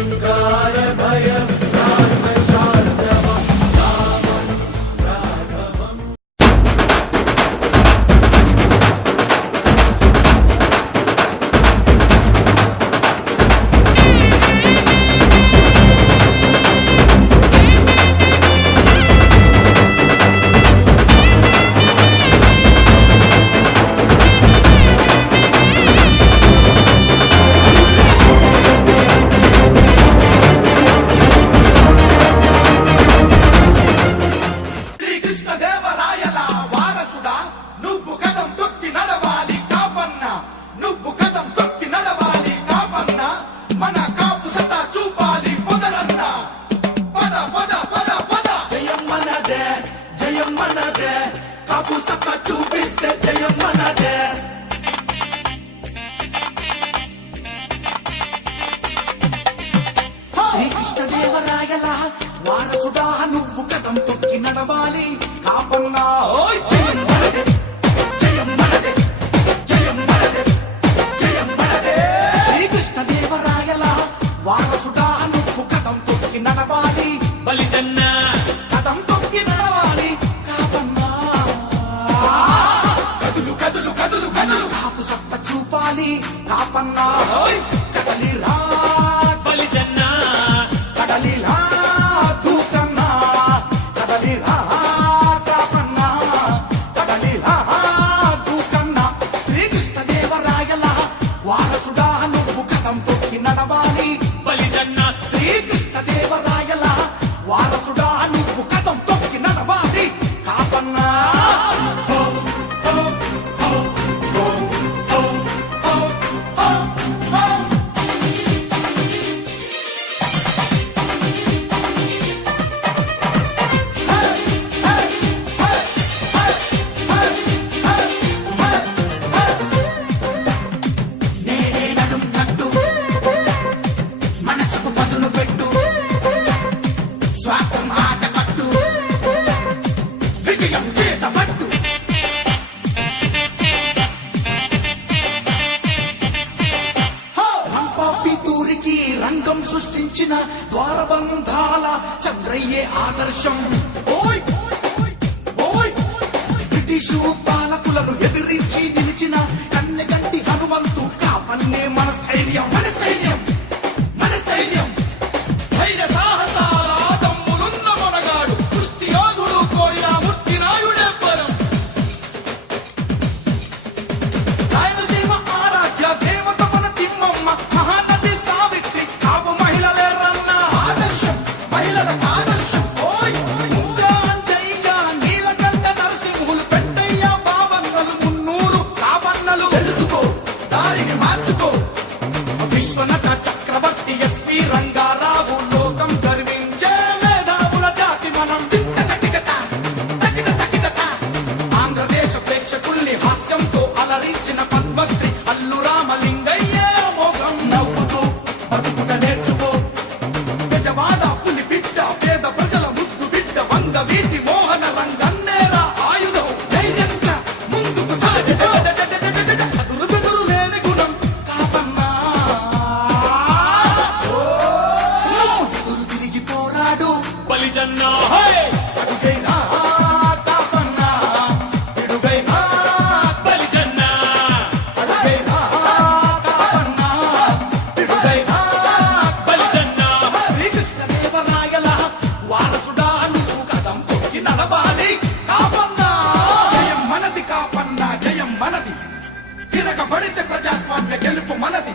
ఓంకార భయం శాస్త్రమా రామం రాఘవం. జయం మనదే కాపు సత్తా చూపిస్తే జయం మనదే. శ్రీకృష్ణదేవరాయల వారసుడా నువ్వు కదం తొక్కి నడవాలి కాపన్నా. జయం మనదే జయం మనదే జయం మనదే జయం మనదే. శ్రీకృష్ణదేవరాయల వారసుడా నువ్వు కదం తొక్కి నడవాలి బలిజన్న కదం తొక్కి నడవాలి కాపన్నా. కదులు కదులు కదులు కదులు కాపు సత్తా చూపాలి కాపన్నా. కదలిరా బలిజన్న కదలిరా దూకన్నా కదలిరా కాపన్నా కదలిరా దూకన్నా. శ్రీకృష్ణదేవరాయల వారసుడా నువ్వు కదం తొక్కి నడవాలి బలిజన్న శ్రీకృష్ణదేవరాయల వారసుడా నువ్వు కదం తొక్కి నడవాలి కాపన్నా. నేనే నడుం కట్టు మనసుకు పదును పెట్టు స్వార్థం ఆట కట్టు విజయం చేత పట్టు. రంపాపితూరికి రంగం సృష్టించిన ద్వారబంధాల చంద్రయ్యే ఆదర్శం. ఓయ్ ఓయ్ బ్రిటిషు పాలకులను ఎదిరించి నిలిచిన కన్నెగంటి హనుమంతు కాపన్నే మన స్థైర్యం మన స్థైర్యం మన స్థైర్యం. ధైర్య సాహసాల దమ్ములున్న మనగాడు కుస్తీ యోధుడు కోరిన మూర్తిరాయుడే పరం. రాయలసీమ ఆరాధ్య దేవత మన తిమ్మమ్మ మహానటి సావిత్రి కాపు మహిళలే రన్న ఆదర్శం మహిళల ఆదర్శం. ఓయ్ ముంగా అంజయ్య నీలకంఠ నరసింహులు పెద్దయ్య బావన్నలు మున్నూరు కాపన్నలు. తెలుసుకో దారిని మార్చుకో విశ్వనట చక్రవర్తి ఎస్వి రంగారావు లోకం గర్వించే మేధావుల జాతి మనం. ఆంధ్రదేశ ప్రేక్షకుల్ని హాస్యంతో అలరించిన పద్మశ్రీ అల్లు రామలింగయ్య మోగం. నవ్వుతూ బతుకుట నేర్చుకో బెజవాడ పులి బిడ్డ పేద ప్రజల ముద్దు బిడ్డ వంగ వీటి మోహన రంగన్నేరా ఆయుధం. ధైర్యంగా ముందుకు సాగటో కదురు బెదురు లేని గుణం కాపన్నా. ఎదురు తిరిగి పోరాడు బలిజన్న అడుగైనా కాపన్నా పిడుగైనా బలిజన్న అడుగైనా కాపన్నా పిడుగైనా. బలిజన్న శ్రీకృష్ణదేవరాయల వారసుడా నువ్వు కదం తొక్కి నడవాలి కాపన్నా. జయం మనది కాపన్నా జయం మనది. తిరగబడితే ప్రజాస్వామ్య గెలుపు మనది.